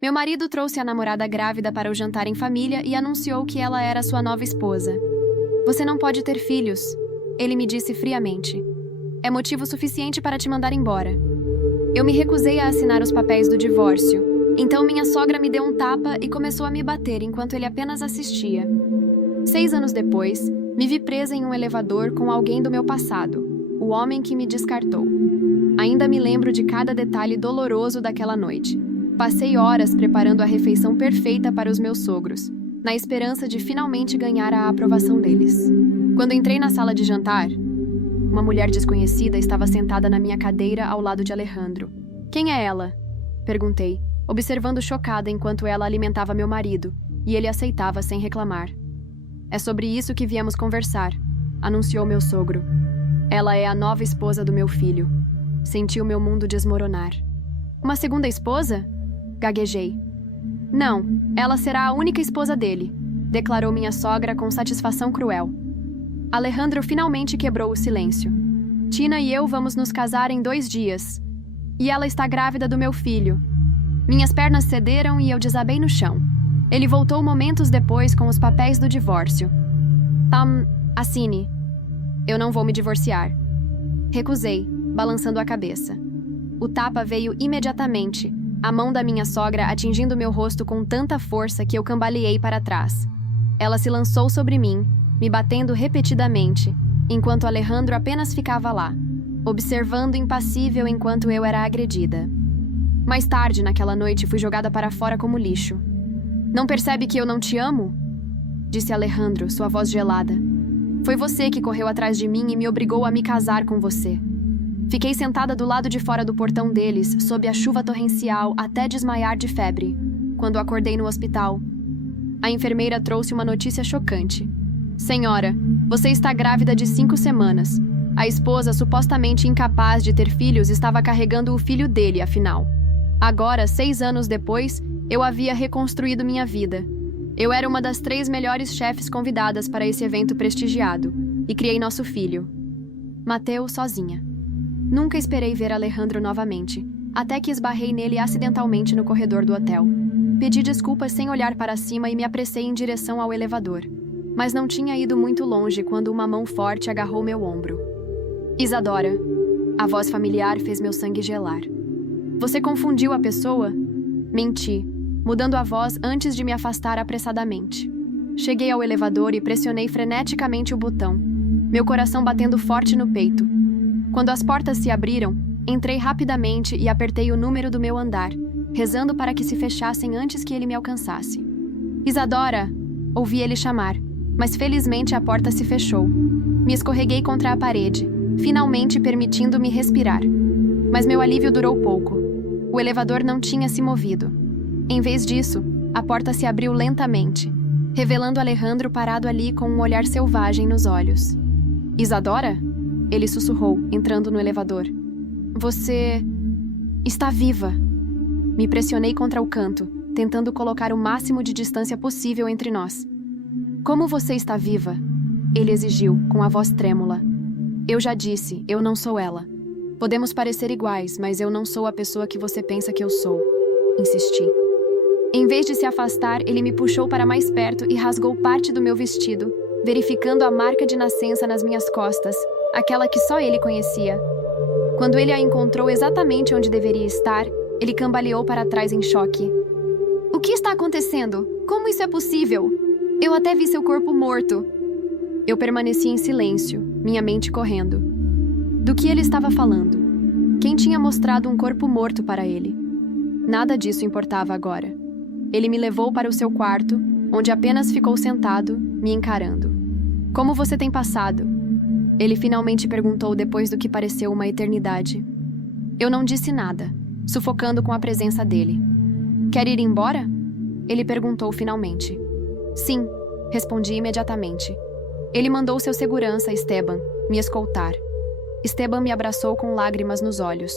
Meu marido trouxe a namorada grávida para o jantar em família e anunciou que ela era sua nova esposa. Você não pode ter filhos, ele me disse friamente. É motivo suficiente para te mandar embora. Eu me recusei a assinar os papéis do divórcio. Então minha sogra me deu um tapa e começou a me bater enquanto ele apenas assistia. 6 anos depois, me vi presa em um elevador com alguém do meu passado, o homem que me descartou. Ainda me lembro de cada detalhe doloroso daquela noite. Passei horas preparando a refeição perfeita para os meus sogros, na esperança de finalmente ganhar a aprovação deles. Quando entrei na sala de jantar, uma mulher desconhecida estava sentada na minha cadeira ao lado de Alejandro. Quem é ela? Perguntei, observando chocada enquanto ela alimentava meu marido, e ele aceitava sem reclamar. É sobre isso que viemos conversar, anunciou meu sogro. Ela é a nova esposa do meu filho. Senti o meu mundo desmoronar. Uma segunda esposa? Gaguejei. Não, ela será a única esposa dele, declarou minha sogra com satisfação cruel. Alejandro finalmente quebrou o silêncio. Tina e eu vamos nos casar em 2 dias. E ela está grávida do meu filho. Minhas pernas cederam e eu desabei no chão. Ele voltou momentos depois com os papéis do divórcio. Assine. Eu não vou me divorciar. Recusei, balançando a cabeça. O tapa veio imediatamente, a mão da minha sogra atingindo meu rosto com tanta força que eu cambaleei para trás. Ela se lançou sobre mim, me batendo repetidamente, enquanto Alejandro apenas ficava lá, observando impassível enquanto eu era agredida. Mais tarde, naquela noite, fui jogada para fora como lixo. Não percebe que eu não te amo? Disse Alejandro, sua voz gelada. Foi você que correu atrás de mim e me obrigou a me casar com você. Fiquei sentada do lado de fora do portão deles, sob a chuva torrencial, até desmaiar de febre. Quando acordei no hospital, a enfermeira trouxe uma notícia chocante. Senhora, você está grávida de 5 semanas. A esposa, supostamente incapaz de ter filhos, estava carregando o filho dele, afinal. Agora, 6 anos depois, eu havia reconstruído minha vida. Eu era uma das 3 melhores chefes convidadas para esse evento prestigiado, e criei nosso filho, Mateu, sozinha. Nunca esperei ver Alejandro novamente, até que esbarrei nele acidentalmente no corredor do hotel. Pedi desculpas sem olhar para cima e me apressei em direção ao elevador. Mas não tinha ido muito longe quando uma mão forte agarrou meu ombro. Isadora. A voz familiar fez meu sangue gelar. Você confundiu a pessoa? Menti, mudando a voz antes de me afastar apressadamente. Cheguei ao elevador e pressionei freneticamente o botão, meu coração batendo forte no peito. Quando as portas se abriram, entrei rapidamente e apertei o número do meu andar, rezando para que se fechassem antes que ele me alcançasse. Isadora! Ouvi ele chamar, mas felizmente a porta se fechou. Me escorreguei contra a parede, finalmente permitindo-me respirar. Mas meu alívio durou pouco. O elevador não tinha se movido. Em vez disso, a porta se abriu lentamente, revelando Alejandro parado ali com um olhar selvagem nos olhos. Isadora? Ele sussurrou, entrando no elevador. Você está viva. Me pressionei contra o canto, tentando colocar o máximo de distância possível entre nós. Como você está viva? Ele exigiu, com a voz trêmula. Eu já disse, eu não sou ela. Podemos parecer iguais, mas eu não sou a pessoa que você pensa que eu sou. Insisti. Em vez de se afastar, ele me puxou para mais perto e rasgou parte do meu vestido, verificando a marca de nascença nas minhas costas, aquela que só ele conhecia. Quando ele a encontrou exatamente onde deveria estar, ele cambaleou para trás em choque. O que está acontecendo? Como isso é possível? Eu até vi seu corpo morto. Eu permaneci em silêncio, minha mente correndo. Do que ele estava falando? Quem tinha mostrado um corpo morto para ele? Nada disso importava agora. Ele me levou para o seu quarto, onde apenas ficou sentado, me encarando. Como você tem passado? Ele finalmente perguntou depois do que pareceu uma eternidade. Eu não disse nada, sufocando com a presença dele. Quer ir embora? Ele perguntou finalmente. Sim, respondi imediatamente. Ele mandou seu segurança, Esteban, me escoltar. Esteban me abraçou com lágrimas nos olhos.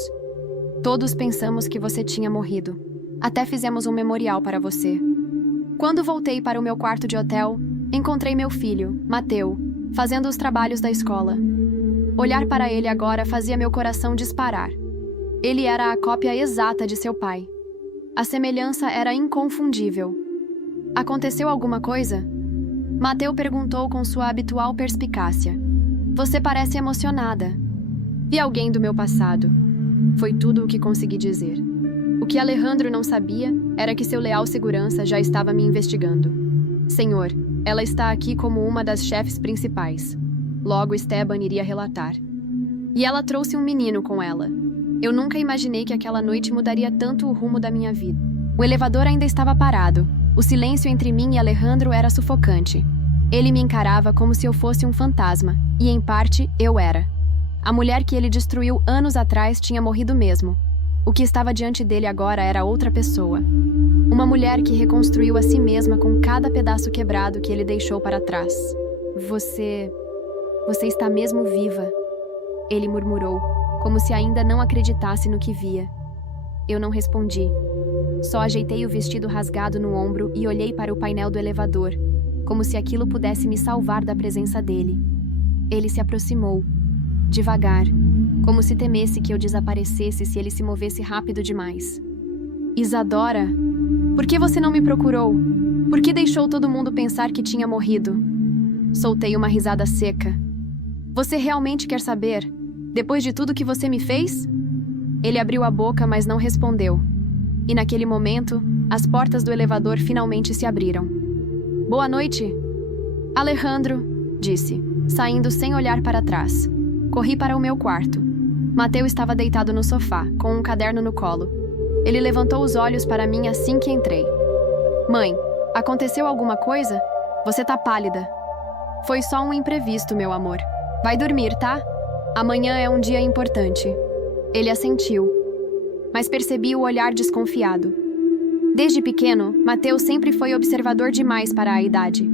Todos pensamos que você tinha morrido. Até fizemos um memorial para você. Quando voltei para o meu quarto de hotel, encontrei meu filho, Mateu, fazendo os trabalhos da escola. Olhar para ele agora fazia meu coração disparar. Ele era a cópia exata de seu pai. A semelhança era inconfundível. Aconteceu alguma coisa? Mateu perguntou com sua habitual perspicácia. Você parece emocionada. Vi alguém do meu passado. Foi tudo o que consegui dizer. O que Alejandro não sabia era que seu leal segurança já estava me investigando. Senhor, ela está aqui como uma das chefes principais. Logo Esteban iria relatar. E ela trouxe um menino com ela. Eu nunca imaginei que aquela noite mudaria tanto o rumo da minha vida. O elevador ainda estava parado. O silêncio entre mim e Alejandro era sufocante. Ele me encarava como se eu fosse um fantasma, e em parte eu era. A mulher que ele destruiu anos atrás tinha morrido mesmo. O que estava diante dele agora era outra pessoa. Uma mulher que reconstruiu a si mesma com cada pedaço quebrado que ele deixou para trás. Você está mesmo viva, ele murmurou, como se ainda não acreditasse no que via. Eu não respondi. Só ajeitei o vestido rasgado no ombro e olhei para o painel do elevador, como se aquilo pudesse me salvar da presença dele. Ele se aproximou, devagar, como se temesse que eu desaparecesse se ele se movesse rápido demais. Isadora, por que você não me procurou? Por que deixou todo mundo pensar que tinha morrido? Soltei uma risada seca. Você realmente quer saber? Depois de tudo que você me fez? Ele abriu a boca, mas não respondeu. E naquele momento, as portas do elevador finalmente se abriram. Boa noite, Alejandro, disse, saindo sem olhar para trás. Corri para o meu quarto. Mateu estava deitado no sofá, com um caderno no colo. Ele levantou os olhos para mim assim que entrei. Mãe, aconteceu alguma coisa? Você tá pálida. Foi só um imprevisto, meu amor. Vai dormir, tá? Amanhã é um dia importante. Ele assentiu, mas percebi o olhar desconfiado. Desde pequeno, Mateus sempre foi observador demais para a idade.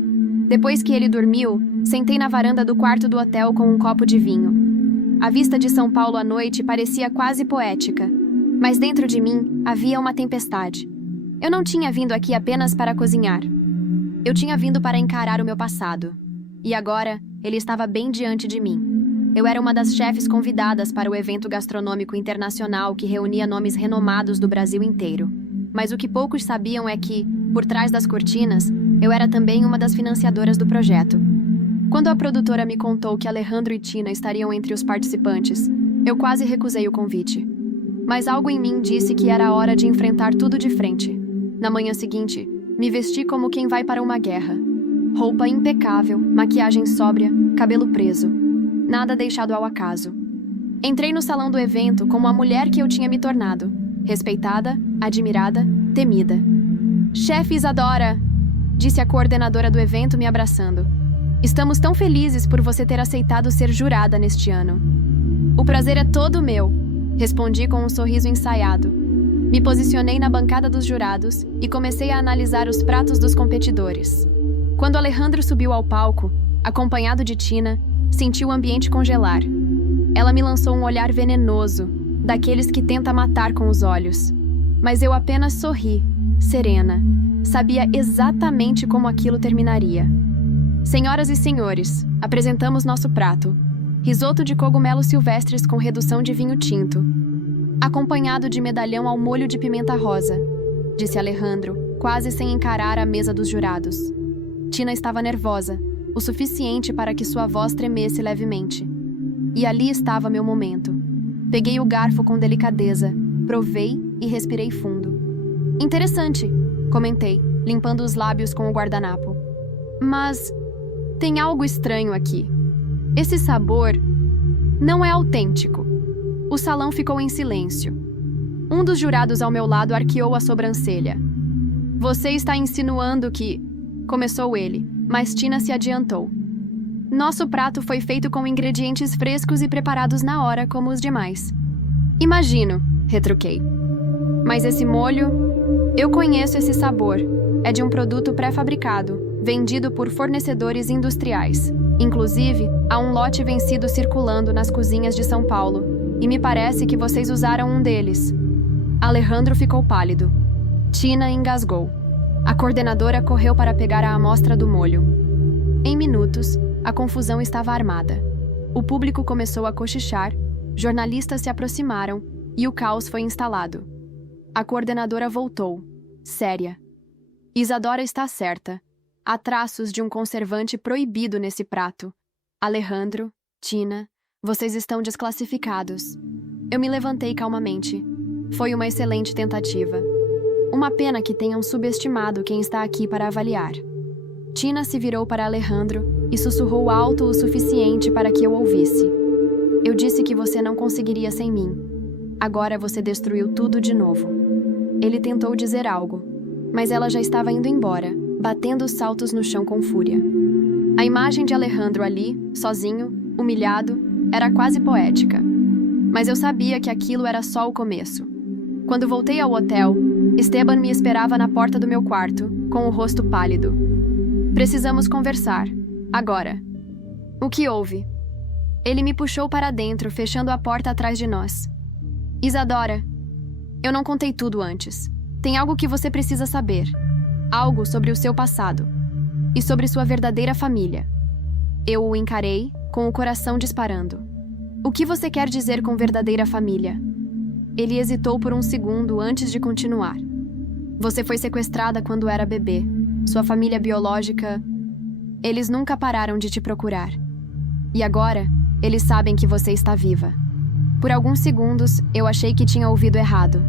Depois que ele dormiu, sentei na varanda do quarto do hotel com um copo de vinho. A vista de São Paulo à noite parecia quase poética, mas dentro de mim havia uma tempestade. Eu não tinha vindo aqui apenas para cozinhar. Eu tinha vindo para encarar o meu passado. E agora, ele estava bem diante de mim. Eu era uma das chefes convidadas para o evento gastronômico internacional que reunia nomes renomados do Brasil inteiro. Mas o que poucos sabiam é que, por trás das cortinas, eu era também uma das financiadoras do projeto. Quando a produtora me contou que Alejandro e Tina estariam entre os participantes, eu quase recusei o convite. Mas algo em mim disse que era hora de enfrentar tudo de frente. Na manhã seguinte, me vesti como quem vai para uma guerra. Roupa impecável, maquiagem sóbria, cabelo preso. Nada deixado ao acaso. Entrei no salão do evento como a mulher que eu tinha me tornado. Respeitada, admirada, temida. Chefe Isadora, disse a coordenadora do evento me abraçando. Estamos tão felizes por você ter aceitado ser jurada neste ano. O prazer é todo meu, respondi com um sorriso ensaiado. Me posicionei na bancada dos jurados e comecei a analisar os pratos dos competidores. Quando Alejandro subiu ao palco, acompanhado de Tina, senti o ambiente congelar. Ela me lançou um olhar venenoso, daqueles que tenta matar com os olhos. Mas eu apenas sorri, serena. Sabia exatamente como aquilo terminaria. Senhoras e senhores, apresentamos nosso prato. Risoto de cogumelos silvestres com redução de vinho tinto, acompanhado de medalhão ao molho de pimenta rosa, disse Alejandro, quase sem encarar a mesa dos jurados. Tina estava nervosa, o suficiente para que sua voz tremesse levemente. E ali estava meu momento. Peguei o garfo com delicadeza, provei e respirei fundo. Interessante, comentei, limpando os lábios com o guardanapo. Mas tem algo estranho aqui. Esse sabor não é autêntico. O salão ficou em silêncio. Um dos jurados ao meu lado arqueou a sobrancelha. Você está insinuando que... Começou ele, mas Tina se adiantou. Nosso prato foi feito com ingredientes frescos e preparados na hora, como os demais. Imagino, retruquei. Mas esse molho... Eu conheço esse sabor. É de um produto pré-fabricado, vendido por fornecedores industriais. Inclusive, há um lote vencido circulando nas cozinhas de São Paulo, e me parece que vocês usaram um deles. Alejandro ficou pálido. Tina engasgou. A coordenadora correu para pegar a amostra do molho. Em minutos, a confusão estava armada. O público começou a cochichar, jornalistas se aproximaram e o caos foi instalado. A coordenadora voltou, séria. Isadora está certa. Há traços de um conservante proibido nesse prato. Alejandro, Tina, vocês estão desclassificados. Eu me levantei calmamente. Foi uma excelente tentativa. Uma pena que tenham subestimado quem está aqui para avaliar. Tina se virou para Alejandro e sussurrou alto o suficiente para que eu ouvisse. Eu disse que você não conseguiria sem mim. Agora você destruiu tudo de novo. Ele tentou dizer algo, mas ela já estava indo embora, batendo os saltos no chão com fúria. A imagem de Alejandro ali, sozinho, humilhado, era quase poética. Mas eu sabia que aquilo era só o começo. Quando voltei ao hotel, Esteban me esperava na porta do meu quarto, com o rosto pálido. Precisamos conversar. Agora. O que houve? Ele me puxou para dentro, fechando a porta atrás de nós. Isadora, eu não contei tudo antes. Tem algo que você precisa saber. Algo sobre o seu passado. E sobre sua verdadeira família. Eu o encarei, com o coração disparando. O que você quer dizer com verdadeira família? Ele hesitou por um segundo antes de continuar. Você foi sequestrada quando era bebê. Sua família biológica... Eles nunca pararam de te procurar. E agora, eles sabem que você está viva. Por alguns segundos, eu achei que tinha ouvido errado.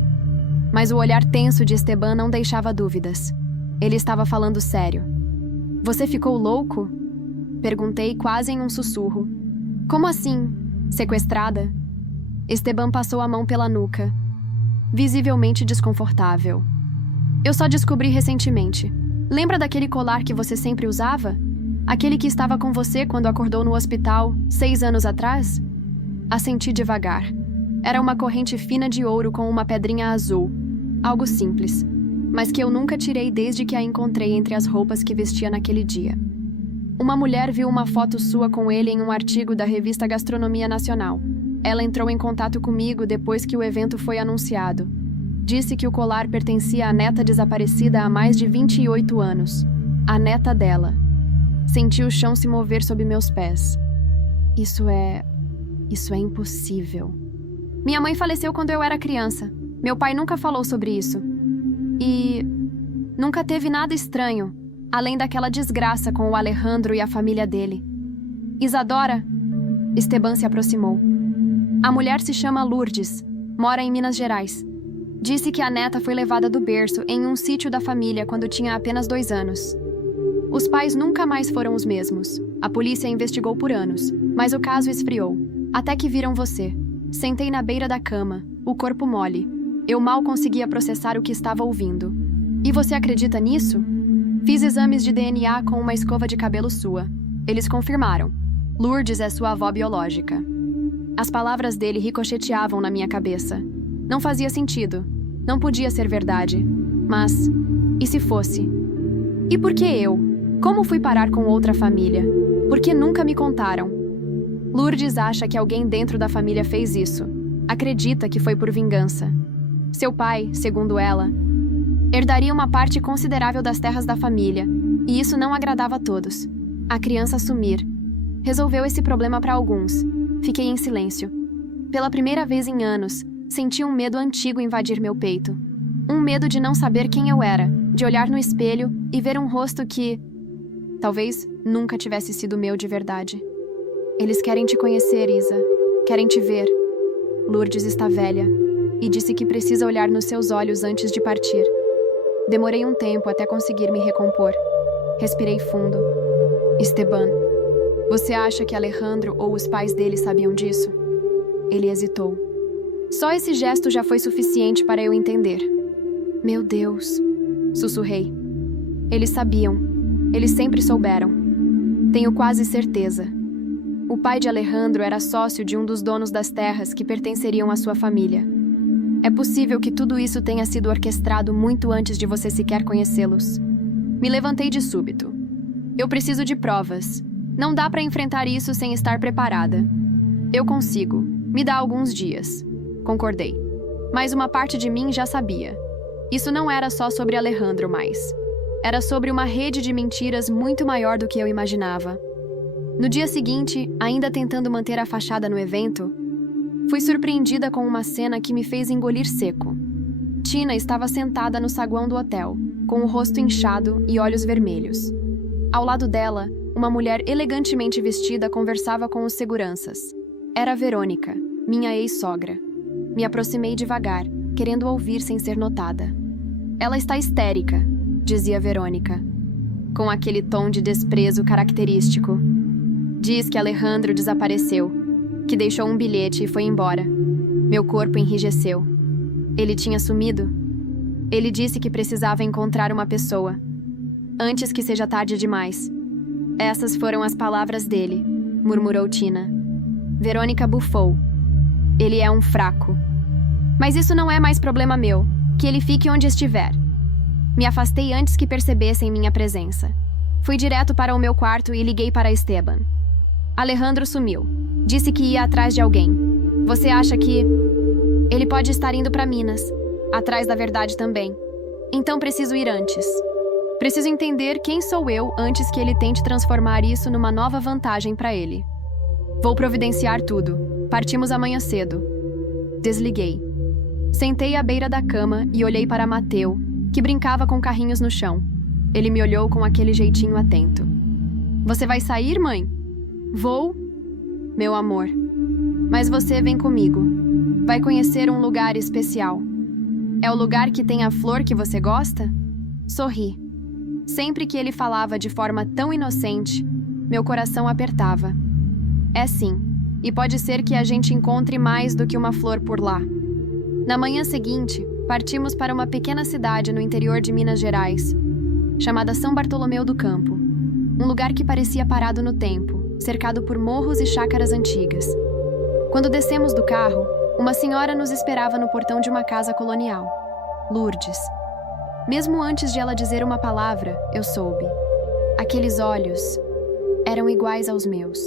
Mas o olhar tenso de Esteban não deixava dúvidas. Ele estava falando sério. Você ficou louco? Perguntei quase em um sussurro. Como assim? Sequestrada? Esteban passou a mão pela nuca, visivelmente desconfortável. Eu só descobri recentemente. Lembra daquele colar que você sempre usava? Aquele que estava com você quando acordou no hospital 6 anos atrás? Assenti devagar. Era uma corrente fina de ouro com uma pedrinha azul. Algo simples, mas que eu nunca tirei desde que a encontrei entre as roupas que vestia naquele dia. Uma mulher viu uma foto sua com ele em um artigo da revista Gastronomia Nacional. Ela entrou em contato comigo depois que o evento foi anunciado. Disse que o colar pertencia à neta desaparecida há mais de 28 anos. A neta dela. Senti o chão se mover sob meus pés. Isso é impossível. Minha mãe faleceu quando eu era criança. Meu pai nunca falou sobre isso. E nunca teve nada estranho, além daquela desgraça com o Alejandro e a família dele. Isadora? Esteban se aproximou. A mulher se chama Lourdes, mora em Minas Gerais. Disse que a neta foi levada do berço em um sítio da família quando tinha apenas 2 anos. Os pais nunca mais foram os mesmos. A polícia investigou por anos, mas o caso esfriou. Até que viram você. Sentei na beira da cama, o corpo mole. Eu mal conseguia processar o que estava ouvindo. E você acredita nisso? Fiz exames de DNA com uma escova de cabelo sua. Eles confirmaram. Lourdes é sua avó biológica. As palavras dele ricocheteavam na minha cabeça. Não fazia sentido. Não podia ser verdade. Mas, e se fosse? E por que eu? Como fui parar com outra família? Por que nunca me contaram? Lourdes acha que alguém dentro da família fez isso. Acredita que foi por vingança. Seu pai, segundo ela, herdaria uma parte considerável das terras da família, e isso não agradava a todos. A criança sumir. Resolveu esse problema para alguns. Fiquei em silêncio. Pela primeira vez em anos, senti um medo antigo invadir meu peito. Um medo de não saber quem eu era, de olhar no espelho e ver um rosto que, talvez, nunca tivesse sido meu de verdade. Eles querem te conhecer, Isa. Querem te ver. Lourdes está velha e disse que precisa olhar nos seus olhos antes de partir. Demorei um tempo até conseguir me recompor. Respirei fundo. Esteban, você acha que Alejandro ou os pais dele sabiam disso? Ele hesitou. Só esse gesto já foi suficiente para eu entender. Meu Deus, sussurrei. Eles sabiam. Eles sempre souberam. Tenho quase certeza. O pai de Alejandro era sócio de um dos donos das terras que pertenceriam à sua família. É possível que tudo isso tenha sido orquestrado muito antes de você sequer conhecê-los. Me levantei de súbito. Eu preciso de provas. Não dá para enfrentar isso sem estar preparada. Eu consigo. Me dá alguns dias. Concordei. Mas uma parte de mim já sabia. Isso não era só sobre Alejandro mais. Era sobre uma rede de mentiras muito maior do que eu imaginava. No dia seguinte, ainda tentando manter a fachada no evento, fui surpreendida com uma cena que me fez engolir seco. Tina estava sentada no saguão do hotel, com o rosto inchado e olhos vermelhos. Ao lado dela, uma mulher elegantemente vestida conversava com os seguranças. Era Verônica, minha ex-sogra. Me aproximei devagar, querendo ouvir sem ser notada. Ela está histérica, dizia Verônica, com aquele tom de desprezo característico. Diz que Alejandro desapareceu, que deixou um bilhete e foi embora. Meu corpo enrijeceu. Ele tinha sumido? Ele disse que precisava encontrar uma pessoa. Antes que seja tarde demais. Essas foram as palavras dele, murmurou Tina. Verônica bufou. Ele é um fraco. Mas isso não é mais problema meu. Que ele fique onde estiver. Me afastei antes que percebessem minha presença. Fui direto para o meu quarto e liguei para Esteban. Alejandro sumiu. Disse que ia atrás de alguém. Você acha que... Ele pode estar indo para Minas. Atrás da verdade também. Então preciso ir antes. Preciso entender quem sou eu antes que ele tente transformar isso numa nova vantagem para ele. Vou providenciar tudo. Partimos amanhã cedo. Desliguei. Sentei à beira da cama e olhei para Mateu, que brincava com carrinhos no chão. Ele me olhou com aquele jeitinho atento. Você vai sair, mãe? Vou? Meu amor. Mas você vem comigo. Vai conhecer um lugar especial. É o lugar que tem a flor que você gosta? Sorri. Sempre que ele falava de forma tão inocente, meu coração apertava. É sim, e pode ser que a gente encontre mais do que uma flor por lá. Na manhã seguinte, partimos para uma pequena cidade no interior de Minas Gerais, chamada São Bartolomeu do Campo, um lugar que parecia parado no tempo, cercado por morros e chácaras antigas. Quando descemos do carro, uma senhora nos esperava no portão de uma casa colonial, Lourdes. Mesmo antes de ela dizer uma palavra, eu soube. Aqueles olhos eram iguais aos meus.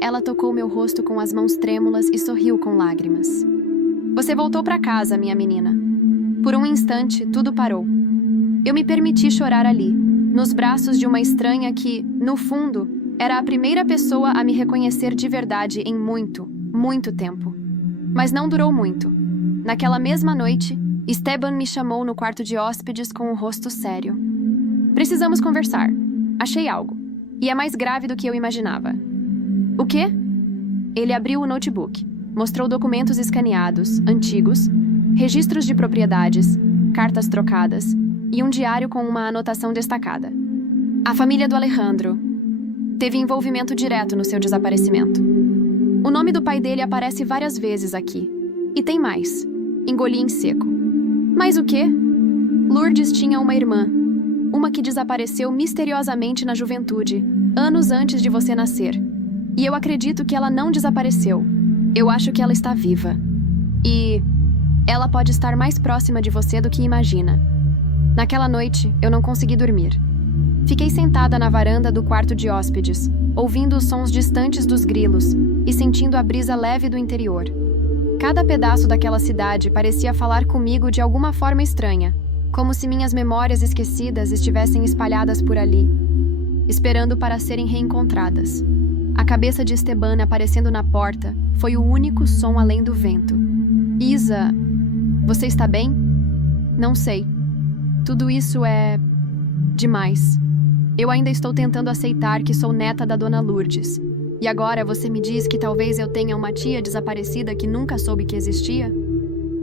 Ela tocou meu rosto com as mãos trêmulas e sorriu com lágrimas. Você voltou para casa, minha menina. Por um instante, tudo parou. Eu me permiti chorar ali, nos braços de uma estranha que, no fundo, era a primeira pessoa a me reconhecer de verdade em muito, muito tempo. Mas não durou muito. Naquela mesma noite, Esteban me chamou no quarto de hóspedes com o rosto sério. Precisamos conversar. Achei algo. E é mais grave do que eu imaginava. O quê? Ele abriu o notebook. Mostrou documentos escaneados, antigos, registros de propriedades, cartas trocadas e um diário com uma anotação destacada. A família do Alejandro teve envolvimento direto no seu desaparecimento. O nome do pai dele aparece várias vezes aqui. E tem mais. Engoli em seco. Mas o quê? Lourdes tinha uma irmã. Uma que desapareceu misteriosamente na juventude, anos antes de você nascer. E eu acredito que ela não desapareceu. Eu acho que ela está viva. E ela pode estar mais próxima de você do que imagina. Naquela noite, eu não consegui dormir. Fiquei sentada na varanda do quarto de hóspedes, ouvindo os sons distantes dos grilos e sentindo a brisa leve do interior. Cada pedaço daquela cidade parecia falar comigo de alguma forma estranha, como se minhas memórias esquecidas estivessem espalhadas por ali, esperando para serem reencontradas. A cabeça de Esteban aparecendo na porta foi o único som além do vento. Isa, você está bem? Não sei. Tudo isso é... demais. Eu ainda estou tentando aceitar que sou neta da Dona Lourdes. E agora você me diz que talvez eu tenha uma tia desaparecida que nunca soube que existia?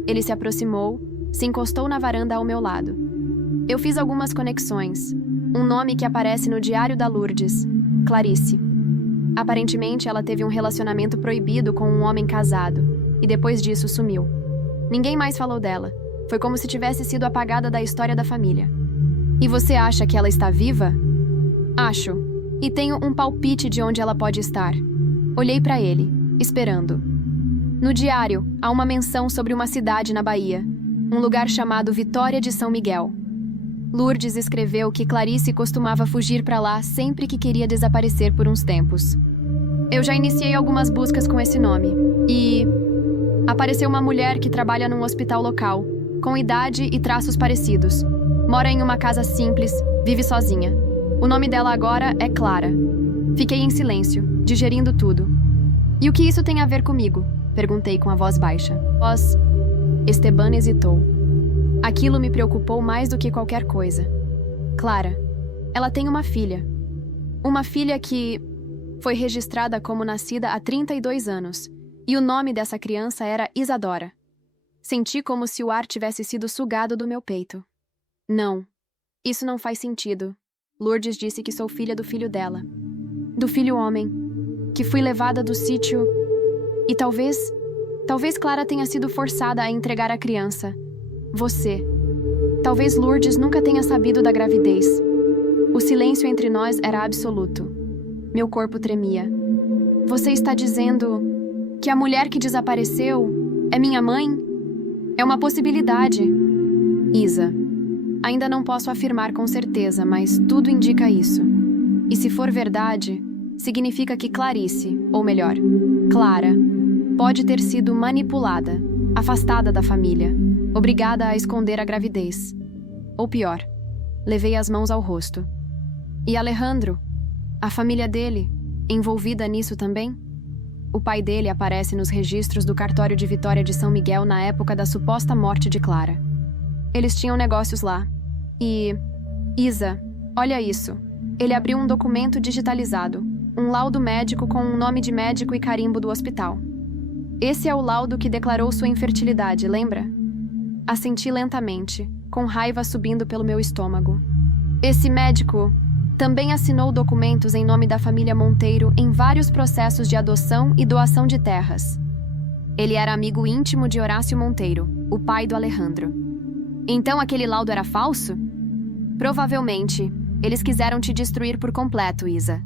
Ele se aproximou, se encostou na varanda ao meu lado. Eu fiz algumas conexões. Um nome que aparece no diário da Lourdes, Clarice. Aparentemente, ela teve um relacionamento proibido com um homem casado, e depois disso sumiu. Ninguém mais falou dela. Foi como se tivesse sido apagada da história da família. E você acha que ela está viva? Acho. E tenho um palpite de onde ela pode estar. Olhei para ele, esperando. No diário, há uma menção sobre uma cidade na Bahia, um lugar chamado Vitória de São Miguel. Lourdes escreveu que Clarice costumava fugir para lá sempre que queria desaparecer por uns tempos. Eu já iniciei algumas buscas com esse nome, e... apareceu uma mulher que trabalha num hospital local, com idade e traços parecidos. Mora em uma casa simples, vive sozinha. O nome dela agora é Clara. Fiquei em silêncio, digerindo tudo. E o que isso tem a ver comigo? Perguntei com a voz baixa. Esteban hesitou. Aquilo me preocupou mais do que qualquer coisa. Clara, ela tem uma filha. Uma filha que foi registrada como nascida há 32 anos, e o nome dessa criança era Isadora. Senti como se o ar tivesse sido sugado do meu peito. Não, isso não faz sentido. Lourdes disse que sou filha do filho dela. Do filho homem, que fui levada do sítio. E talvez Clara tenha sido forçada a entregar a criança. Você. Talvez Lourdes nunca tenha sabido da gravidez. O silêncio entre nós era absoluto. Meu corpo tremia. Você está dizendo que a mulher que desapareceu é minha mãe? É uma possibilidade. Isa, ainda não posso afirmar com certeza, mas tudo indica isso. E se for verdade, significa que Clarice, ou melhor, Clara, pode ter sido manipulada, afastada da família, obrigada a esconder a gravidez. Ou pior, levei as mãos ao rosto. E Alejandro? A família dele, envolvida nisso também? O pai dele aparece nos registros do cartório de Vitória de São Miguel na época da suposta morte de Clara. Eles tinham negócios lá. E... Isa, olha isso. Ele abriu um documento digitalizado, um laudo médico com um nome de médico e carimbo do hospital. Esse é o laudo que declarou sua infertilidade, lembra? Assenti lentamente, com raiva subindo pelo meu estômago. Esse médico também assinou documentos em nome da família Monteiro em vários processos de adoção e doação de terras. Ele era amigo íntimo de Horácio Monteiro, o pai do Alejandro. Então aquele laudo era falso? Provavelmente. Eles quiseram te destruir por completo, Isa.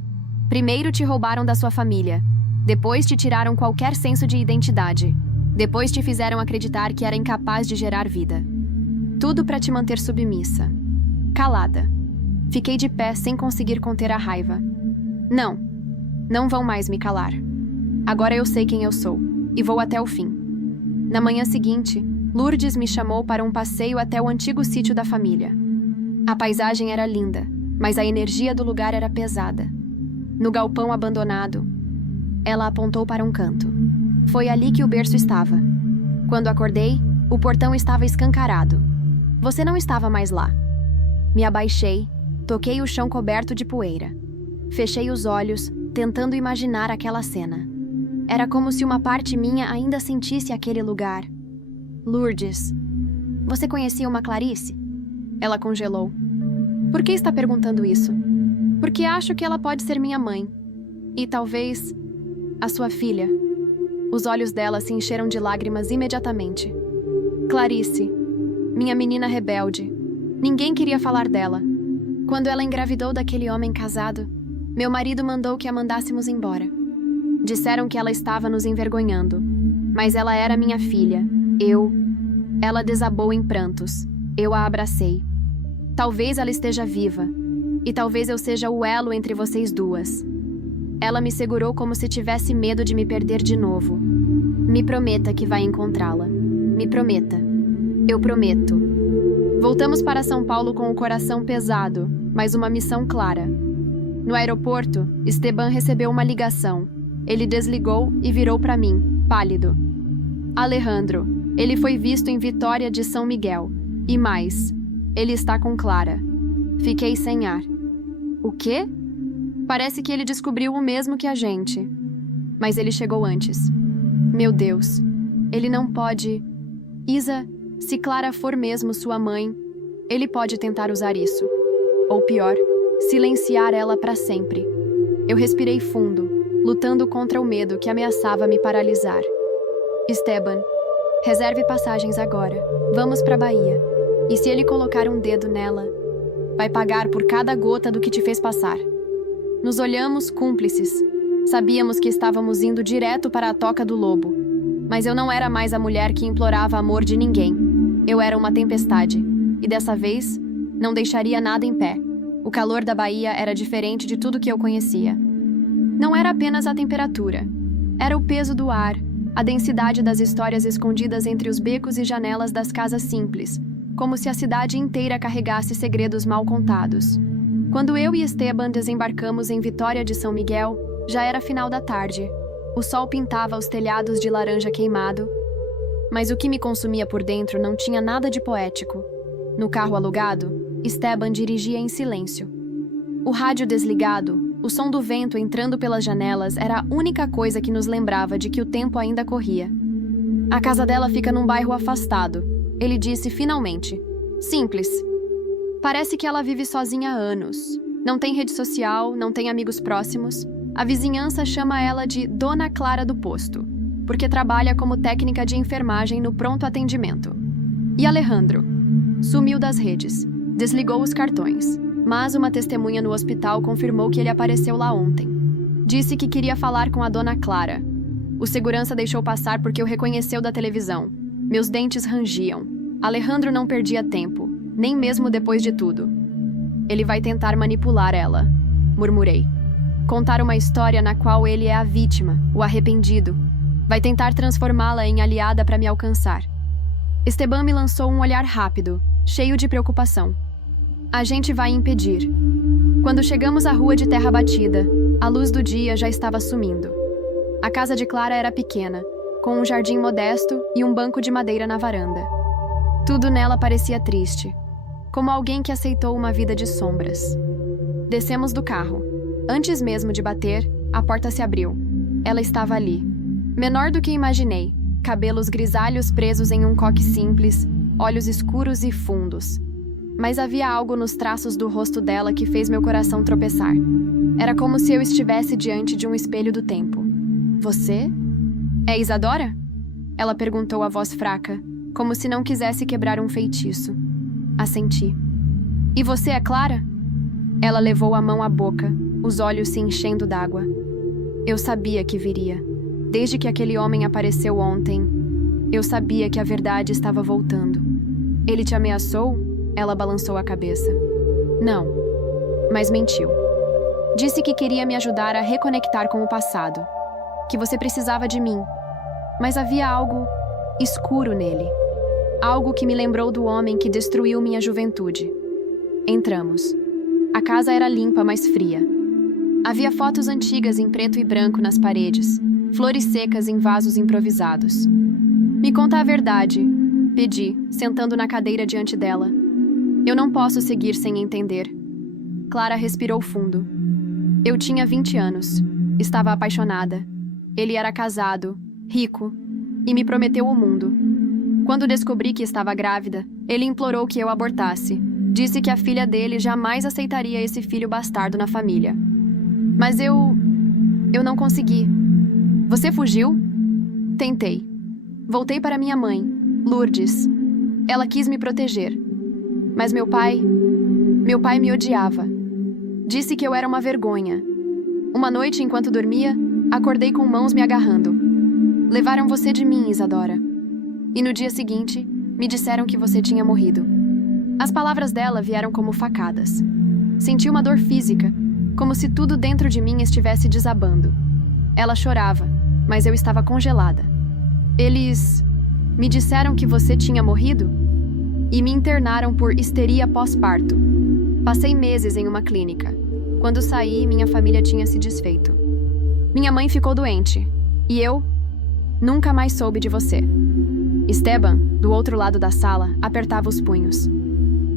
Primeiro te roubaram da sua família. Depois te tiraram qualquer senso de identidade. Depois te fizeram acreditar que era incapaz de gerar vida. Tudo para te manter submissa. Calada. Fiquei de pé sem conseguir conter a raiva. Não vão mais me calar. Agora eu sei quem eu sou, e vou até o fim. Na manhã seguinte, Lourdes me chamou para um passeio até o antigo sítio da família. A paisagem era linda, mas a energia do lugar era pesada. No galpão abandonado, ela apontou para um canto. Foi ali que o berço estava. Quando acordei, o portão estava escancarado. Você não estava mais lá. Me abaixei, toquei o chão coberto de poeira. Fechei os olhos, tentando imaginar aquela cena. Era como se uma parte minha ainda sentisse aquele lugar. Lourdes, você conhecia uma Clarice? Ela congelou. Por que está perguntando isso? Porque acho que ela pode ser minha mãe. E talvez a sua filha. Os olhos dela se encheram de lágrimas imediatamente. Clarice, minha menina rebelde. Ninguém queria falar dela. Quando ela engravidou daquele homem casado, meu marido mandou que a mandássemos embora. Disseram que ela estava nos envergonhando. Mas ela era minha filha. Ela desabou em prantos. Eu a abracei. Talvez ela esteja viva. E talvez eu seja o elo entre vocês duas. Ela me segurou como se tivesse medo de me perder de novo. Me prometa que vai encontrá-la. Me prometa. Eu prometo. Voltamos para São Paulo com o coração pesado, mas uma missão clara. No aeroporto, Esteban recebeu uma ligação. Ele desligou e virou para mim, pálido. Alejandro, ele foi visto em Vitória de São Miguel. E mais, ele está com Clara. Fiquei sem ar. O quê? Parece que ele descobriu o mesmo que a gente. Mas ele chegou antes. Meu Deus, ele não pode... Isa, se Clara for mesmo sua mãe, ele pode tentar usar isso. Ou pior, silenciar ela para sempre. Eu respirei fundo, lutando contra o medo que ameaçava me paralisar. Esteban, reserve passagens agora. Vamos para Bahia. E se ele colocar um dedo nela, vai pagar por cada gota do que te fez passar. Nos olhamos cúmplices. Sabíamos que estávamos indo direto para a toca do lobo. Mas eu não era mais a mulher que implorava amor de ninguém. Eu era uma tempestade. E dessa vez, não deixaria nada em pé. O calor da Bahia era diferente de tudo que eu conhecia. Não era apenas a temperatura. Era o peso do ar, a densidade das histórias escondidas entre os becos e janelas das casas simples, como se a cidade inteira carregasse segredos mal contados. Quando eu e Esteban desembarcamos em Vitória de São Miguel, já era final da tarde. O sol pintava os telhados de laranja queimado Mas o que me consumia por dentro não tinha nada de poético. No carro alugado, Esteban dirigia em silêncio. O rádio desligado, o som do vento entrando pelas janelas era a única coisa que nos lembrava de que o tempo ainda corria. A casa dela fica num bairro afastado, ele disse finalmente. Simples. Parece que ela vive sozinha há anos. Não tem rede social, não tem amigos próximos. A vizinhança chama ela de Dona Clara do Posto, porque trabalha como técnica de enfermagem no pronto atendimento. E Alejandro? Sumiu das redes, desligou os cartões, mas uma testemunha no hospital confirmou que ele apareceu lá ontem. Disse que queria falar com a Dona Clara. O segurança deixou passar porque o reconheceu da televisão. Meus dentes rangiam. Alejandro não perdia tempo, nem mesmo depois de tudo. Ele vai tentar manipular ela, murmurei. Contar uma história na qual ele é a vítima, o arrependido. Vai tentar transformá-la em aliada para me alcançar. Esteban me lançou um olhar rápido, cheio de preocupação. A gente vai impedir. Quando chegamos à rua de terra batida, a luz do dia já estava sumindo. A casa de Clara era pequena, com um jardim modesto e um banco de madeira na varanda. Tudo nela parecia triste, como alguém que aceitou uma vida de sombras. Descemos do carro. Antes mesmo de bater, a porta se abriu. Ela estava ali. Menor do que imaginei, cabelos grisalhos presos em um coque simples, olhos escuros e fundos. Mas havia algo nos traços do rosto dela que fez meu coração tropeçar. Era como se eu estivesse diante de um espelho do tempo. Você? É Isadora? Ela perguntou a voz fraca, como se não quisesse quebrar um feitiço. Assenti. E você é Clara? Ela levou a mão à boca, os olhos se enchendo d'água. Eu sabia que viria. Desde que aquele homem apareceu ontem, eu sabia que a verdade estava voltando. Ele te ameaçou? Ela balançou a cabeça. Não, mas mentiu. Disse que queria me ajudar a reconectar com o passado, que você precisava de mim. Mas havia algo escuro nele. Algo que me lembrou do homem que destruiu minha juventude. Entramos. A casa era limpa, mas fria. Havia fotos antigas em preto e branco nas paredes, flores secas em vasos improvisados. Me conta a verdade, pedi, sentando na cadeira diante dela. Eu não posso seguir sem entender. Clara respirou fundo. Eu tinha 20 anos. Estava apaixonada. Ele era casado, rico, e me prometeu o mundo. Quando descobri que estava grávida, ele implorou que eu abortasse. Disse que a filha dele jamais aceitaria esse filho bastardo na família. Mas eu não consegui. Você fugiu? Tentei. Voltei para minha mãe, Lourdes. Ela quis me proteger. Mas meu pai me odiava. Disse que eu era uma vergonha. Uma noite, enquanto dormia, acordei com mãos me agarrando. Levaram você de mim, Isadora. E no dia seguinte, me disseram que você tinha morrido. As palavras dela vieram como facadas. Senti uma dor física, como se tudo dentro de mim estivesse desabando. Ela chorava, mas eu estava congelada. Eles me disseram que você tinha morrido e me internaram por histeria pós-parto. Passei meses em uma clínica. Quando saí, minha família tinha se desfeito. Minha mãe ficou doente e eu nunca mais soube de você. Esteban, do outro lado da sala, apertava os punhos.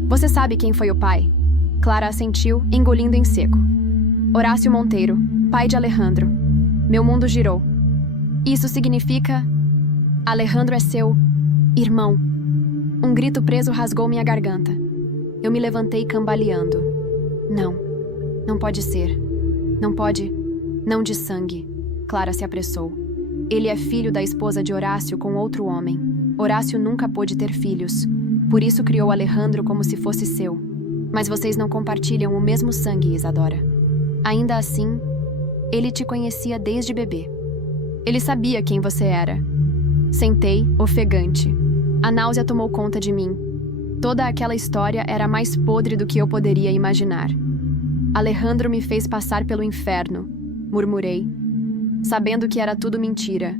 Você sabe quem foi o pai? Clara assentiu, engolindo em seco. Horácio Monteiro, pai de Alejandro. Meu mundo girou. Isso significa... Alejandro é seu... irmão. Um grito preso rasgou minha garganta. Eu me levantei cambaleando. Não pode ser. Não pode... Não de sangue. Clara se apressou. Ele é filho da esposa de Horácio com outro homem. Horácio nunca pôde ter filhos. Por isso criou Alejandro como se fosse seu. Mas vocês não compartilham o mesmo sangue, Isadora. Ainda assim, ele te conhecia desde bebê. Ele sabia quem você era. Sentei, ofegante. A náusea tomou conta de mim. Toda aquela história era mais podre do que eu poderia imaginar. Alejandro me fez passar pelo inferno, murmurei, sabendo que era tudo mentira.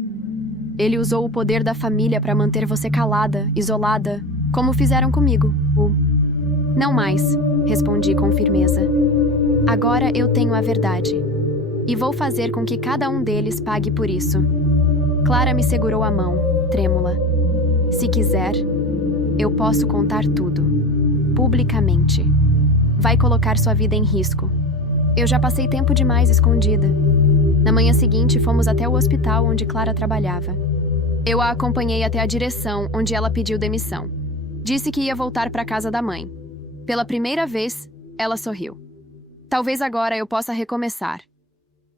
Ele usou o poder da família para manter você calada, isolada, como fizeram comigo. Não mais, respondi com firmeza. Agora eu tenho a verdade. E vou fazer com que cada um deles pague por isso. Clara me segurou a mão, trêmula. Se quiser, eu posso contar tudo. Publicamente. Vai colocar sua vida em risco. Eu já passei tempo demais escondida. Na manhã seguinte, fomos até o hospital onde Clara trabalhava. Eu a acompanhei até a direção, onde ela pediu demissão. Disse que ia voltar para a casa da mãe. Pela primeira vez, ela sorriu. Talvez agora eu possa recomeçar.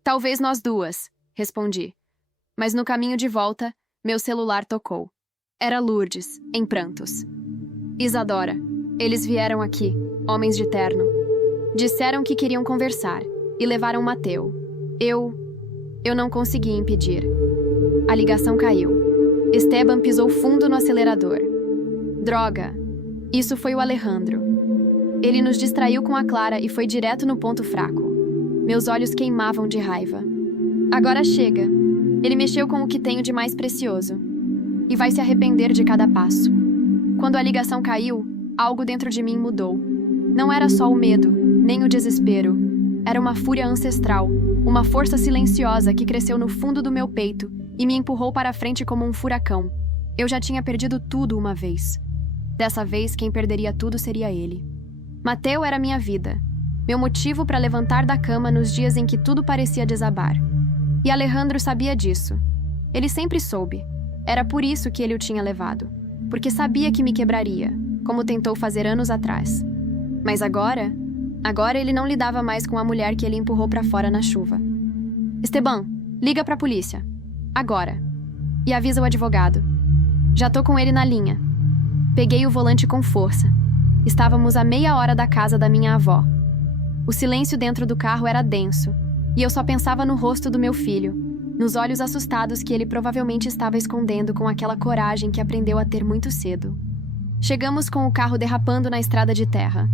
Talvez nós duas, respondi. Mas no caminho de volta, meu celular tocou. Era Lourdes, em prantos. Isadora, eles vieram aqui, homens de terno. Disseram que queriam conversar e levaram Mateu. Eu não consegui impedir. A ligação caiu. Esteban pisou fundo no acelerador. Droga! Isso foi o Alejandro. Ele nos distraiu com a Clara e foi direto no ponto fraco. Meus olhos queimavam de raiva. Agora chega. Ele mexeu com o que tenho de mais precioso. E vai se arrepender de cada passo. Quando a ligação caiu, algo dentro de mim mudou. Não era só o medo, nem o desespero. Era uma fúria ancestral, uma força silenciosa que cresceu no fundo do meu peito e me empurrou para a frente como um furacão. Eu já tinha perdido tudo uma vez. Dessa vez, quem perderia tudo seria ele. Mateu era minha vida, meu motivo para levantar da cama nos dias em que tudo parecia desabar. E Alejandro sabia disso. Ele sempre soube. Era por isso que ele o tinha levado. Porque sabia que me quebraria, como tentou fazer anos atrás. Mas agora ele não lidava mais com a mulher que ele empurrou para fora na chuva. Esteban, liga para a polícia. Agora. E avisa o advogado. Já tô com ele na linha. Peguei o volante com força. Estávamos a meia hora da casa da minha avó. O silêncio dentro do carro era denso, e eu só pensava no rosto do meu filho, nos olhos assustados que ele provavelmente estava escondendo com aquela coragem que aprendeu a ter muito cedo. Chegamos com o carro derrapando na estrada de terra.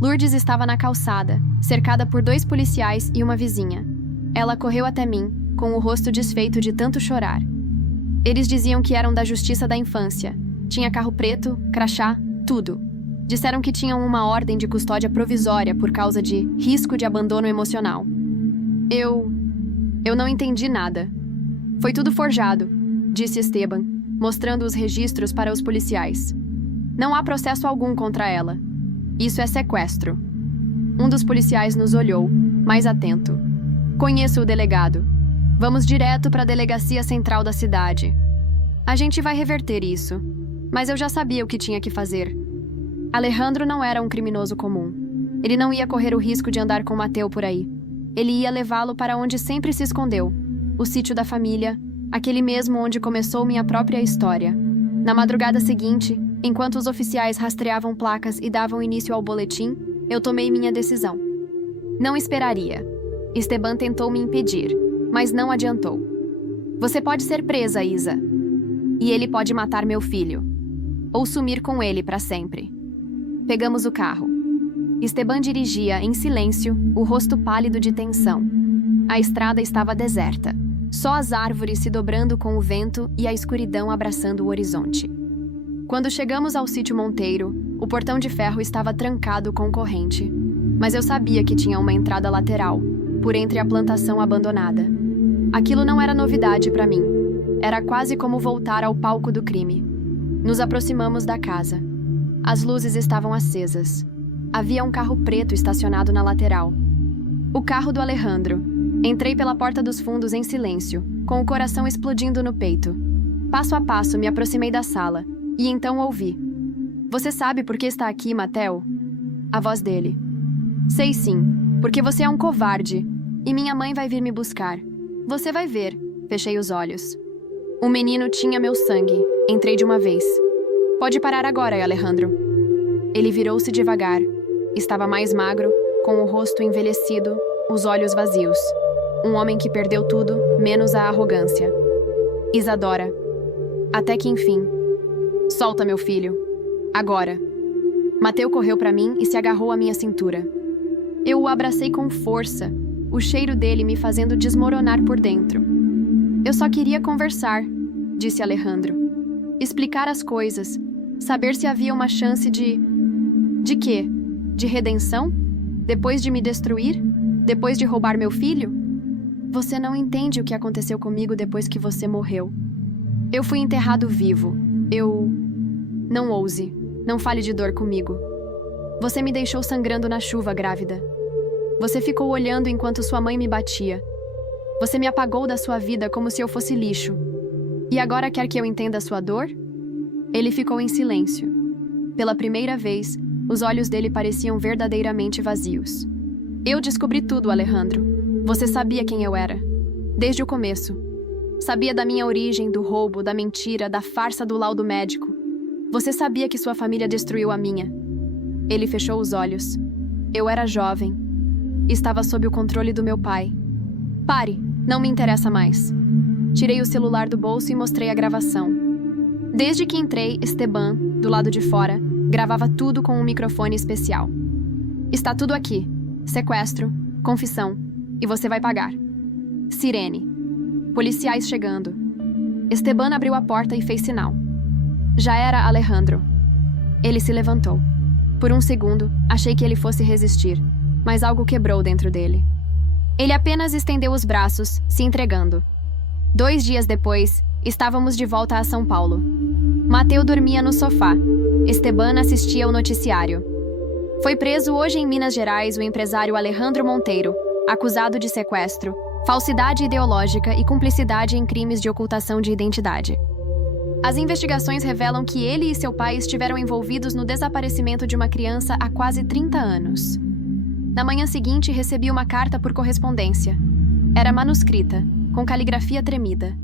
Lourdes estava na calçada, cercada por 2 policiais e uma vizinha. Ela correu até mim, com o rosto desfeito de tanto chorar. Eles diziam que eram da Justiça da Infância. Tinha carro preto, crachá, tudo. Disseram que tinham uma ordem de custódia provisória por causa de risco de abandono emocional. Eu não entendi nada. Foi tudo forjado, disse Esteban, mostrando os registros para os policiais. Não há processo algum contra ela. Isso é sequestro. Um dos policiais nos olhou, mais atento. Conheço o delegado. Vamos direto para a delegacia central da cidade. A gente vai reverter isso. Mas eu já sabia o que tinha que fazer. Alejandro não era um criminoso comum. Ele não ia correr o risco de andar com Mateu por aí. Ele ia levá-lo para onde sempre se escondeu. O sítio da família, aquele mesmo onde começou minha própria história. Na madrugada seguinte, enquanto os oficiais rastreavam placas e davam início ao boletim, eu tomei minha decisão. Não esperaria. Esteban tentou me impedir, mas não adiantou. Você pode ser presa, Isa. E ele pode matar meu filho. Ou sumir com ele para sempre. Pegamos o carro. Esteban dirigia em silêncio, o rosto pálido de tensão. A estrada estava deserta. Só as árvores se dobrando com o vento e a escuridão abraçando o horizonte. Quando chegamos ao sítio Monteiro, o portão de ferro estava trancado com corrente. Mas eu sabia que tinha uma entrada lateral, por entre a plantação abandonada. Aquilo não era novidade para mim. Era quase como voltar ao palco do crime. Nos aproximamos da casa. As luzes estavam acesas. Havia um carro preto estacionado na lateral. O carro do Alejandro. Entrei pela porta dos fundos em silêncio, com o coração explodindo no peito. Passo a passo me aproximei da sala, e então ouvi. Você sabe por que está aqui, Mateu? A voz dele. Sei sim, porque você é um covarde, e minha mãe vai vir me buscar. Você vai ver. Fechei os olhos. O menino tinha meu sangue. Entrei de uma vez. Pode parar agora, Alejandro. Ele virou-se devagar. Estava mais magro, com o rosto envelhecido, os olhos vazios. Um homem que perdeu tudo, menos a arrogância. Isadora. Até que enfim. Solta, meu filho. Agora. Mateu correu para mim e se agarrou à minha cintura. Eu o abracei com força, o cheiro dele me fazendo desmoronar por dentro. Eu só queria conversar, disse Alejandro. Explicar as coisas, saber se havia uma chance de... De quê? De redenção? Depois de me destruir? Depois de roubar meu filho? Você não entende o que aconteceu comigo depois que você morreu. Eu fui enterrado vivo. Eu Não ouse. Não fale de dor comigo. Você me deixou sangrando na chuva, grávida. Você ficou olhando enquanto sua mãe me batia. Você me apagou da sua vida como se eu fosse lixo. E agora quer que eu entenda a sua dor? Ele ficou em silêncio. Pela primeira vez, os olhos dele pareciam verdadeiramente vazios. Eu descobri tudo, Alejandro. Você sabia quem eu era. Desde o começo. Sabia da minha origem, do roubo, da mentira, da farsa do laudo médico. Você sabia que sua família destruiu a minha. Ele fechou os olhos. Eu era jovem. Estava sob o controle do meu pai. Pare, não me interessa mais. Tirei o celular do bolso e mostrei a gravação. Desde que entrei, Esteban, do lado de fora, gravava tudo com um microfone especial. Está tudo aqui. Sequestro, confissão, e você vai pagar. Sirene. Policiais chegando. Esteban abriu a porta e fez sinal. Já era Alejandro. Ele se levantou. Por um segundo, achei que ele fosse resistir, mas algo quebrou dentro dele. Ele apenas estendeu os braços, se entregando. 2 dias depois, estávamos de volta a São Paulo. Mateu dormia no sofá. Esteban assistia o noticiário. Foi preso hoje em Minas Gerais o empresário Alejandro Monteiro, acusado de sequestro, falsidade ideológica e cumplicidade em crimes de ocultação de identidade. As investigações revelam que ele e seu pai estiveram envolvidos no desaparecimento de uma criança há quase 30 anos. Na manhã seguinte, recebi uma carta por correspondência. Era manuscrita, com caligrafia tremida.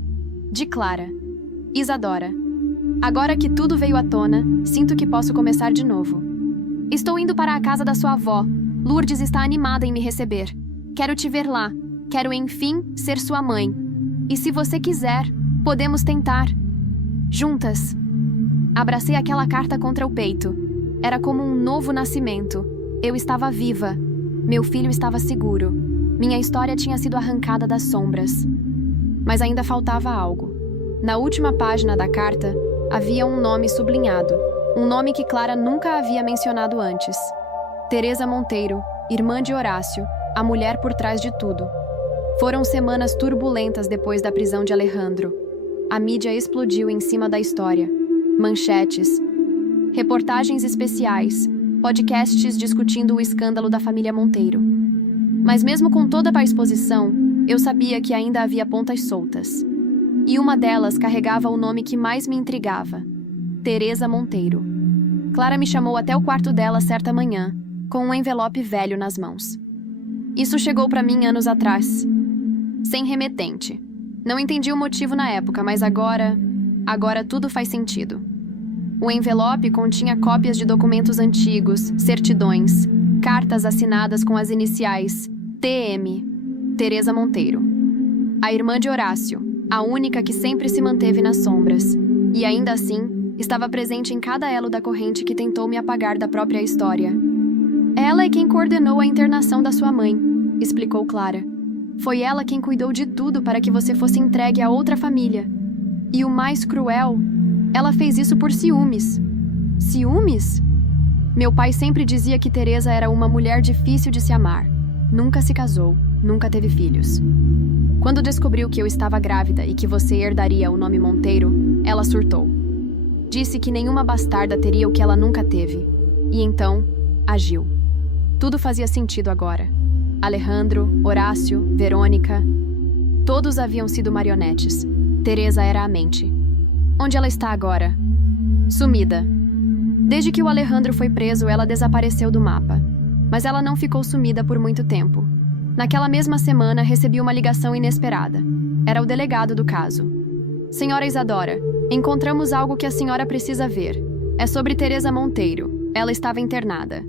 De Clara. Isadora. Agora que tudo veio à tona, sinto que posso começar de novo. Estou indo para a casa da sua avó. Lourdes está animada em me receber. Quero te ver lá. Quero, enfim, ser sua mãe. E se você quiser, podemos tentar. Juntas. Abracei aquela carta contra o peito. Era como um novo nascimento. Eu estava viva. Meu filho estava seguro. Minha história tinha sido arrancada das sombras. Mas ainda faltava algo. Na última página da carta, havia um nome sublinhado. Um nome que Clara nunca havia mencionado antes. Teresa Monteiro, irmã de Horácio, a mulher por trás de tudo. Foram semanas turbulentas depois da prisão de Alejandro. A mídia explodiu em cima da história. Manchetes, reportagens especiais, podcasts discutindo o escândalo da família Monteiro. Mas mesmo com toda a exposição, eu sabia que ainda havia pontas soltas. E uma delas carregava o nome que mais me intrigava: Teresa Monteiro. Clara me chamou até o quarto dela certa manhã, com um envelope velho nas mãos. Isso chegou para mim anos atrás, sem remetente. Não entendi o motivo na época, mas agora tudo faz sentido. O envelope continha cópias de documentos antigos, certidões, cartas assinadas com as iniciais TM, Teresa Monteiro. A irmã de Horácio, a única que sempre se manteve nas sombras, e ainda assim estava presente em cada elo da corrente que tentou me apagar da própria história. Ela é quem coordenou a internação da sua mãe, explicou Clara. Foi ela quem cuidou de tudo para que você fosse entregue a outra família. E o mais cruel, ela fez isso por ciúmes. Ciúmes? Meu pai sempre dizia que Teresa era uma mulher difícil de se amar. Nunca se casou, nunca teve filhos. Quando descobriu que eu estava grávida e que você herdaria o nome Monteiro, ela surtou. Disse que nenhuma bastarda teria o que ela nunca teve. E então, agiu. Tudo fazia sentido agora. Alejandro, Horácio, Verônica. Todos haviam sido marionetes. Teresa era a mente. Onde ela está agora? Sumida. Desde que o Alejandro foi preso, ela desapareceu do mapa. Mas ela não ficou sumida por muito tempo. Naquela mesma semana, recebi uma ligação inesperada. Era o delegado do caso. Senhora Isadora, encontramos algo que a senhora precisa ver. É sobre Teresa Monteiro. Ela estava internada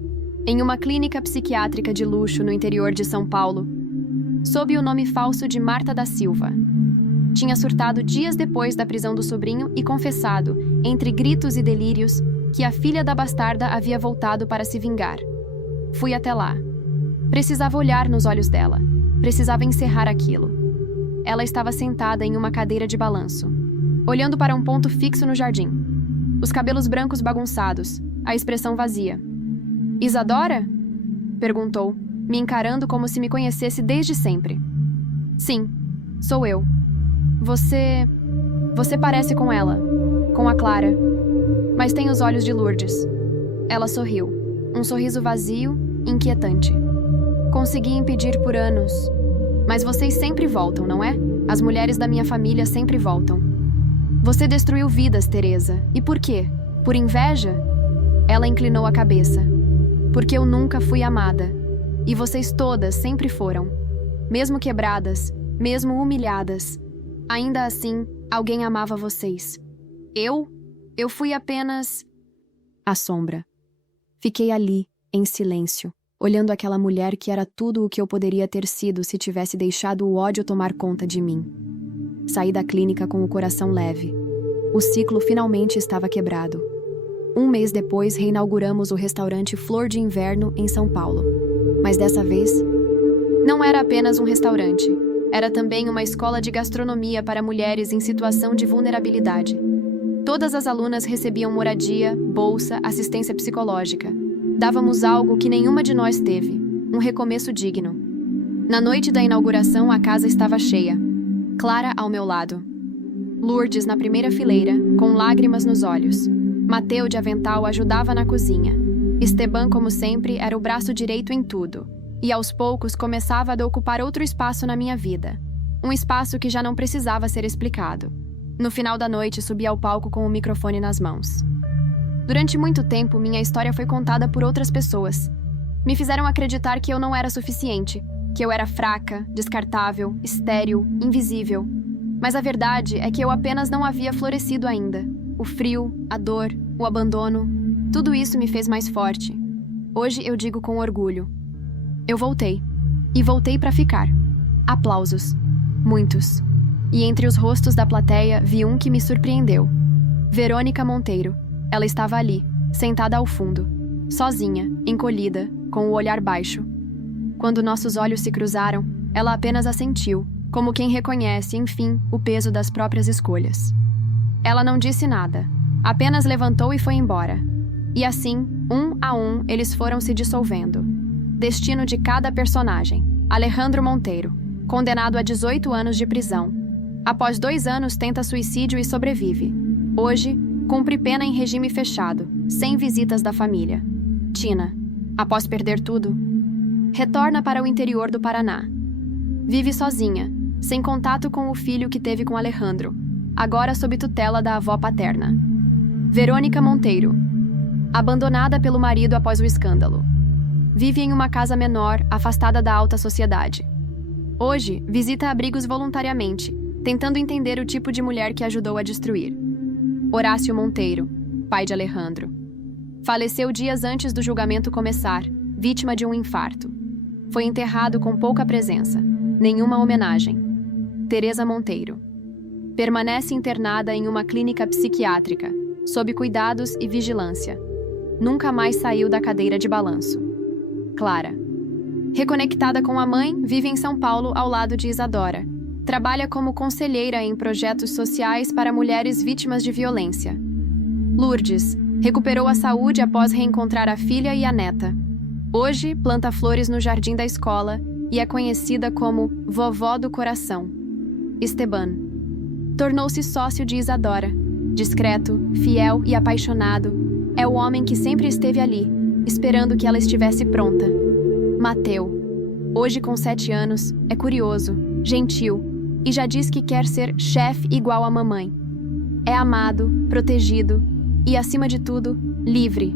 em uma clínica psiquiátrica de luxo no interior de São Paulo, sob o nome falso de Marta da Silva. Tinha surtado dias depois da prisão do sobrinho e confessado, entre gritos e delírios, que a filha da bastarda havia voltado para se vingar. Fui até lá. Precisava olhar nos olhos dela. Precisava encerrar aquilo. Ela estava sentada em uma cadeira de balanço, olhando para um ponto fixo no jardim. Os cabelos brancos bagunçados, a expressão vazia. Isadora? Perguntou, me encarando como se me conhecesse desde sempre. Sim, sou eu. Você parece com ela, com a Clara. mas tem os olhos de Lourdes. Ela sorriu. Um sorriso vazio, inquietante. Consegui impedir por anos. Mas vocês sempre voltam, não é? As mulheres da minha família sempre voltam. Você destruiu vidas, Teresa. E por quê? Por inveja? Ela inclinou a cabeça. Porque eu nunca fui amada. E vocês todas sempre foram. Mesmo quebradas, mesmo humilhadas. Ainda assim, alguém amava vocês. Eu fui apenas... a sombra. Fiquei ali, em silêncio, olhando aquela mulher que era tudo o que eu poderia ter sido se tivesse deixado o ódio tomar conta de mim. Saí da clínica com o coração leve. O ciclo finalmente estava quebrado. Um mês depois, reinauguramos o restaurante Flor de Inverno, em São Paulo. Mas dessa vez, não era apenas um restaurante. Era também uma escola de gastronomia para mulheres em situação de vulnerabilidade. Todas as alunas recebiam moradia, bolsa, assistência psicológica. Dávamos algo que nenhuma de nós teve, um recomeço digno. Na noite da inauguração, a casa estava cheia. Clara ao meu lado. Lourdes na primeira fileira, com lágrimas nos olhos. Mateu de avental ajudava na cozinha. Esteban, como sempre, era o braço direito em tudo. E aos poucos começava a ocupar outro espaço na minha vida. Um espaço que já não precisava ser explicado. No final da noite, subi ao palco com o microfone nas mãos. Durante muito tempo, minha história foi contada por outras pessoas. Me fizeram acreditar que eu não era suficiente, que eu era fraca, descartável, estéril, invisível. Mas a verdade é que eu apenas não havia florescido ainda. O frio, a dor, o abandono, tudo isso me fez mais forte. Hoje eu digo com orgulho. Eu voltei. E voltei para ficar. Aplausos. Muitos. E entre os rostos da plateia vi um que me surpreendeu. Verônica Monteiro. Ela estava ali, sentada ao fundo, sozinha, encolhida, com o olhar baixo. Quando nossos olhos se cruzaram, ela apenas assentiu, como quem reconhece, enfim, o peso das próprias escolhas. Ela não disse nada, apenas levantou e foi embora. E assim, um a um, eles foram se dissolvendo. Destino de cada personagem. Alejandro Monteiro, condenado a 18 anos de prisão. Após 2 anos, tenta suicídio e sobrevive. Hoje, cumpre pena em regime fechado, sem visitas da família. Tina, após perder tudo, retorna para o interior do Paraná. Vive sozinha, sem contato com o filho que teve com Alejandro, agora sob tutela da avó paterna. Verônica Monteiro, abandonada pelo marido após o escândalo. Vive em uma casa menor, afastada da alta sociedade. Hoje, visita abrigos voluntariamente, tentando entender o tipo de mulher que ajudou a destruir. Horácio Monteiro, pai de Alejandro. Faleceu dias antes do julgamento começar, vítima de um infarto. Foi enterrado com pouca presença, nenhuma homenagem. Teresa Monteiro. Permanece internada em uma clínica psiquiátrica, sob cuidados e vigilância. Nunca mais saiu da cadeira de balanço. Clara. Reconectada com a mãe, vive em São Paulo ao lado de Isadora. Trabalha como conselheira em projetos sociais para mulheres vítimas de violência. Lourdes. Recuperou a saúde após reencontrar a filha e a neta. Hoje, planta flores no jardim da escola e é conhecida como Vovó do Coração. Esteban. Tornou-se sócio de Isadora. Discreto, fiel e apaixonado, é o homem que sempre esteve ali, esperando que ela estivesse pronta. Mateu. Hoje, com 7 anos, é curioso, gentil e já diz que quer ser chefe igual à mamãe. É amado, protegido e, acima de tudo, livre.